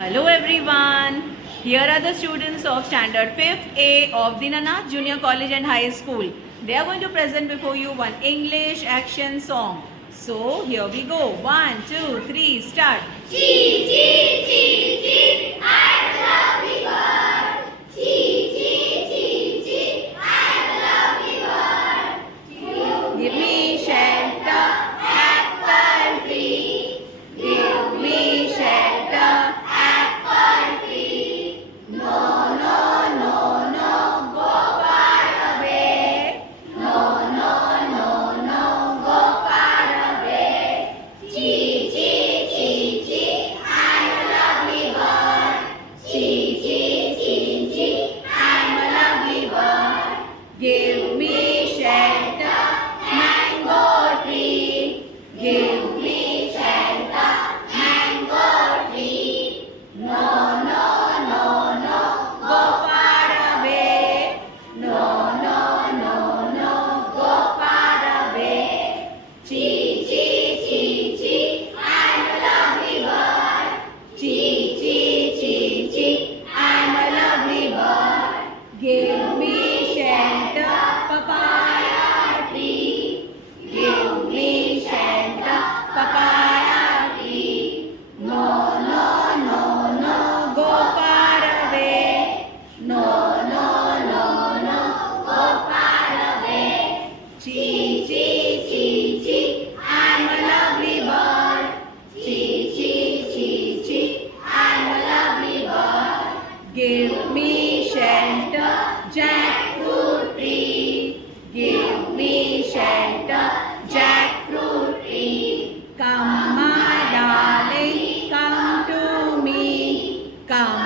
Hello everyone. Here are the students of standard 5th A of Dinanath Junior College and High School. They are going to present before you one English action song. So here we go. 1, 2, 3, start. Chee, chee, chee, chee, I'm a lovely bird. Chee, chee, chee, chee, I'm a lovely bird. Give me shelter, apple tree. Give me shelter. Apple tree. No, no, no, no, go far away. No, no, no, no, go far away. Chee, chee, chee, chee, I'm a lovely bird. Chee, chee, chee, chee, I'm a lovely bird. Give me shelter, mango tree. Give me shelter, Mango tree. no, no, no, no, go far away. No, no, no, no, go far away. Chee, chee, chee, chee, I'm a lovely bird. Chee, chee, chee, chee, I'm a lovely bird. Give me shelter, papaya tree. Give me shelter, papaya tree. No, no, no, no, go far away. No, no, no, no, go far away. Chee, chee, chee, chee, I'm a lovely bird. Chee, chee, chee, chee, I'm a lovely bird. Give me shelter, jackfruit tree. Give me shelter, jackfruit tree. Come, my darling, come to me. Come,